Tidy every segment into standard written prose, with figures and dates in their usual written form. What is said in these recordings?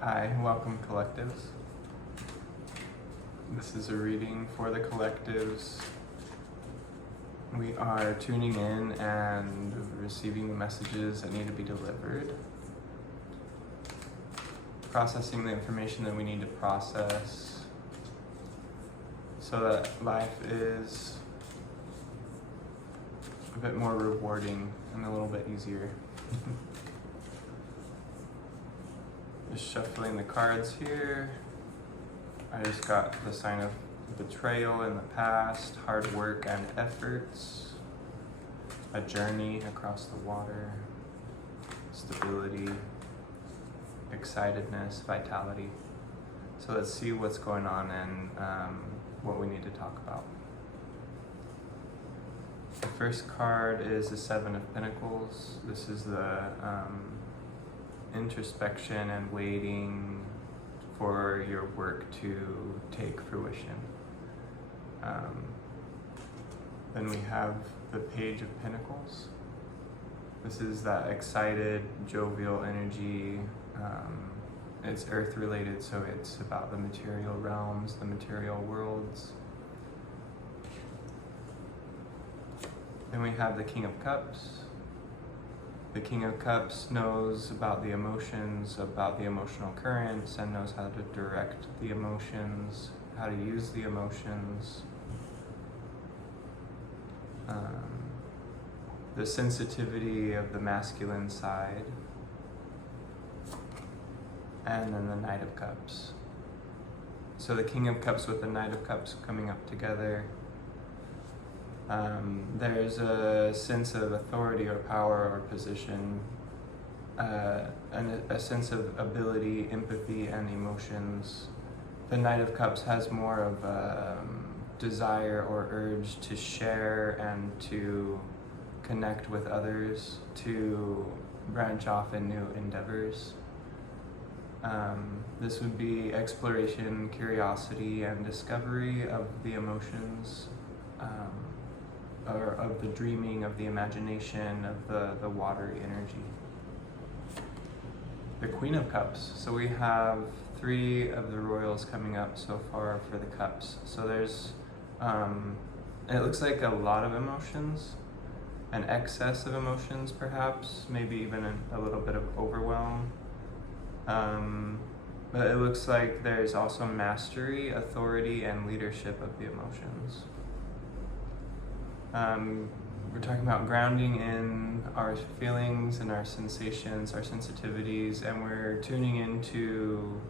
Hi, welcome collectives. This is a reading for the collectives. We are tuning in and receiving the messages that need to be delivered, processing the information that we need to process so that life is a bit more rewarding and a little bit easier. Just shuffling the cards here. I just got the sign of betrayal in the past, hard work and efforts, a journey across the water, stability, excitedness, vitality. So let's see what's going on and what we need to talk about. The first card is the Seven of Pentacles. This is the introspection and waiting for your work to take fruition. Then we have the Page of Pentacles. This is that excited, jovial energy. It's earth related, so it's about the material realms, the material worlds. Then we have the King of Cups. The King of Cups knows about the emotions, about the emotional currents, and knows how to direct the emotions, how to use the emotions. The sensitivity of the masculine side. And then the Knight of Cups. So the King of Cups with the Knight of Cups coming up together. There's a sense of authority or power or position, and a sense of ability, empathy, and emotions. The Knight of Cups has more of a desire or urge to share and to connect with others, to branch off in new endeavors. This would be exploration, curiosity, and discovery of the emotions, or of the dreaming, of the imagination, of the watery energy. The Queen of Cups. So we have 3 of the royals coming up so far for the cups. So there's, it looks like a lot of emotions, an excess of emotions perhaps, maybe even a little bit of overwhelm. But it looks like there's also mastery, authority, and leadership of the emotions. We're talking about grounding in our feelings and our sensations, our sensitivities, and we're tuning into,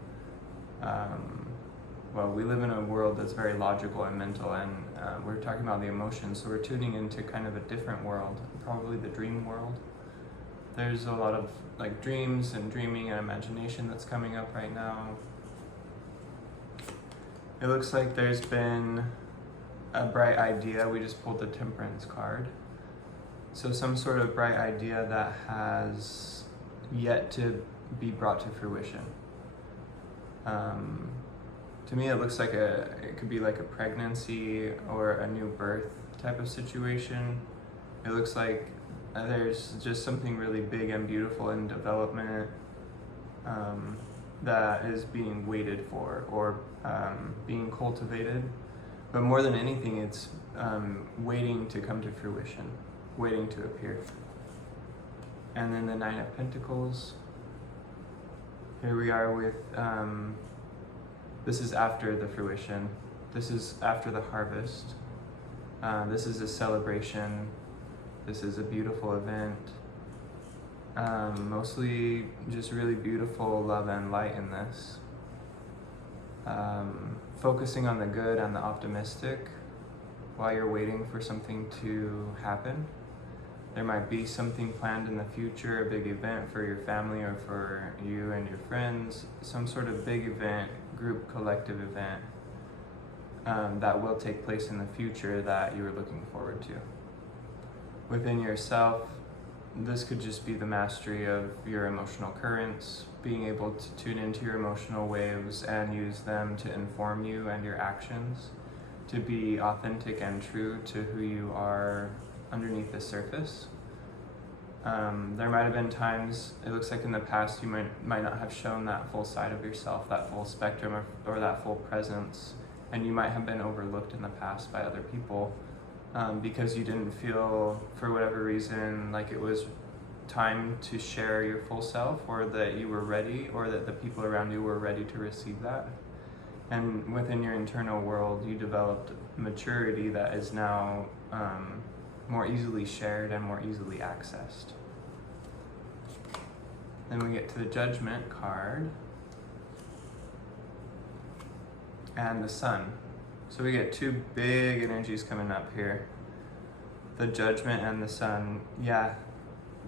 well, we live in a world that's very logical and mental, and we're talking about the emotions, so we're tuning into kind of a different world, probably the dream world. There's a lot of like dreams and dreaming and imagination that's coming up right now. It looks like there's been a bright idea. We just pulled the Temperance card. So some sort of bright idea that has yet to be brought to fruition. To me, it looks like it could be like a pregnancy or a new birth type of situation. It looks like there's just something really big and beautiful in development that is being waited for or being cultivated. But more than anything, it's waiting to come to fruition, waiting to appear. And then the Nine of Pentacles. Here we are with, this is after the fruition. This is after the harvest. This is a celebration. This is a beautiful event. Mostly just really beautiful love and light in this. Focusing on the good and the optimistic while you're waiting for something to happen. There might be something planned in the future, a big event for your family or for you and your friends, some sort of big event, group, collective event that will take place in the future that you are looking forward to. Within yourself, this could just be the mastery of your emotional currents, being able to tune into your emotional waves and use them to inform you and your actions, to be authentic and true to who you are underneath the surface. There might have been times, it looks like in the past, you might not have shown that full side of yourself, that full spectrum, or that full presence, and you might have been overlooked in the past by other people because you didn't feel, for whatever reason, like it was time to share your full self, or that you were ready, or that the people around you were ready to receive that. And within your internal world, you developed maturity that is now more easily shared and more easily accessed. Then we get to the Judgment card and the Sun. So we get two big energies coming up here. The Judgment and the Sun. Yeah,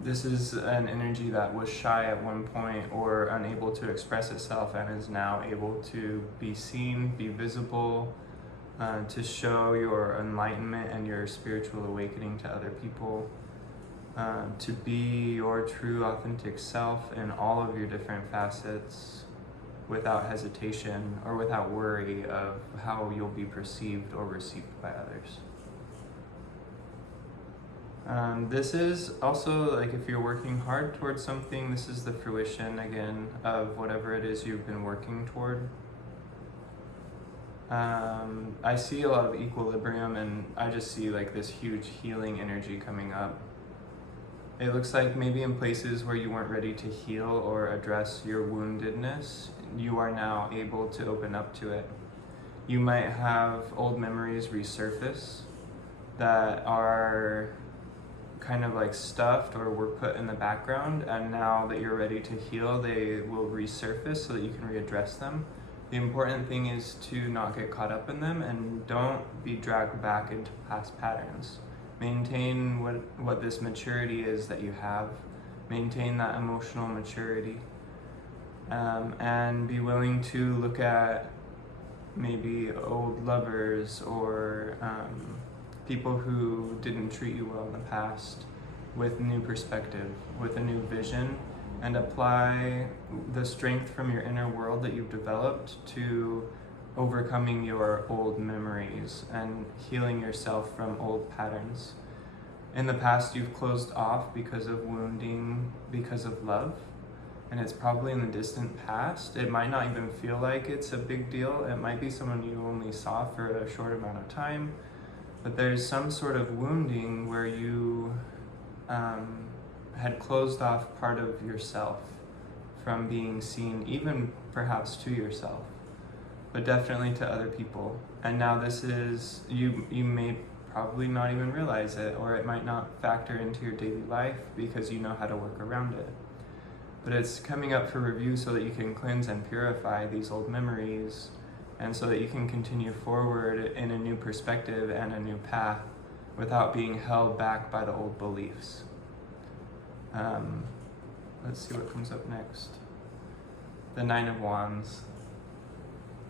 this is an energy that was shy at one point or unable to express itself and is now able to be seen, be visible, to show your enlightenment and your spiritual awakening to other people, to be your true authentic self in all of your different facets without hesitation or without worry of how you'll be perceived or received by others. This is also, like, if you're working hard towards something, this is the fruition again of whatever it is you've been working toward. I see a lot of equilibrium, and I just see like this huge healing energy coming up. It looks like maybe in places where you weren't ready to heal or address your woundedness, you are now able to open up to it. You might have old memories resurface that are kind of like stuffed or were put in the background, and now that you're ready to heal, they will resurface so that you can readdress them. The important thing is to not get caught up in them and don't be dragged back into past patterns. Maintain what this maturity is that you have. Maintain that emotional maturity, and be willing to look at maybe old lovers or people who didn't treat you well in the past with new perspective, with a new vision, and apply the strength from your inner world that you've developed to overcoming your old memories and healing yourself from old patterns. In the past, you've closed off because of wounding, because of love, and it's probably in the distant past. It might not even feel like it's a big deal. It might be someone you only saw for a short amount of time, but there's some sort of wounding where you had closed off part of yourself from being seen, even perhaps to yourself, but definitely to other people. And now this is, you may probably not even realize it, or it might not factor into your daily life because you know how to work around it. But it's coming up for review so that you can cleanse and purify these old memories, and so that you can continue forward in a new perspective and a new path without being held back by the old beliefs. Let's see what comes up next. The Nine of Wands.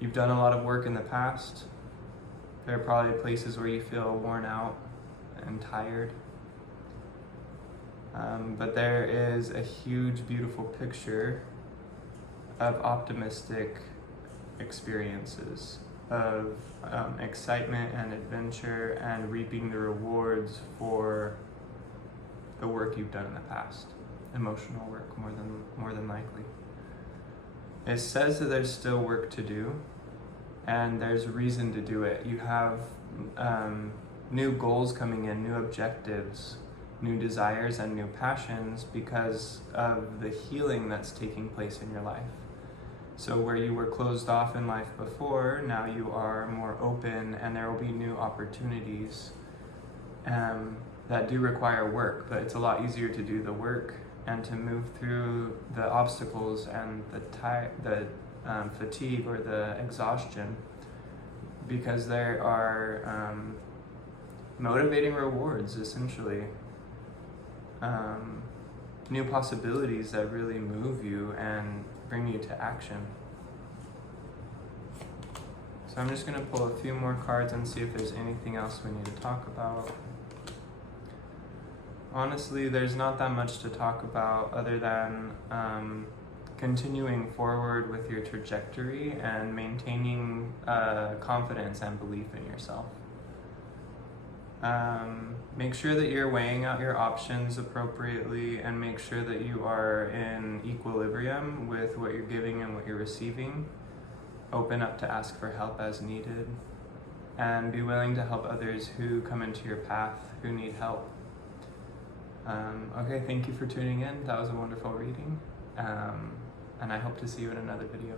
You've done a lot of work in the past. There are probably places where you feel worn out and tired. But there is a huge, beautiful picture of optimistic experiences, of excitement and adventure and reaping the rewards for the work you've done in the past. Emotional work, more than likely. It says that there's still work to do, and there's reason to do it. You have new goals coming in, new objectives, new desires, and new passions because of the healing that's taking place in your life. So where you were closed off in life before, now you are more open, and there will be new opportunities that do require work, but it's a lot easier to do the work and to move through the obstacles and the fatigue or the exhaustion, because there are motivating rewards, essentially. New possibilities that really move you and bring you to action. So I'm just going to pull a few more cards and see if there's anything else we need to talk about. Honestly, there's not that much to talk about other than continuing forward with your trajectory and maintaining confidence and belief in yourself. Make sure that you're weighing out your options appropriately, and make sure that you are in equilibrium with what you're giving and what you're receiving. Open up to ask for help as needed, and be willing to help others who come into your path who need help. Okay, thank you for tuning in. That was a wonderful reading, and I hope to see you in another video.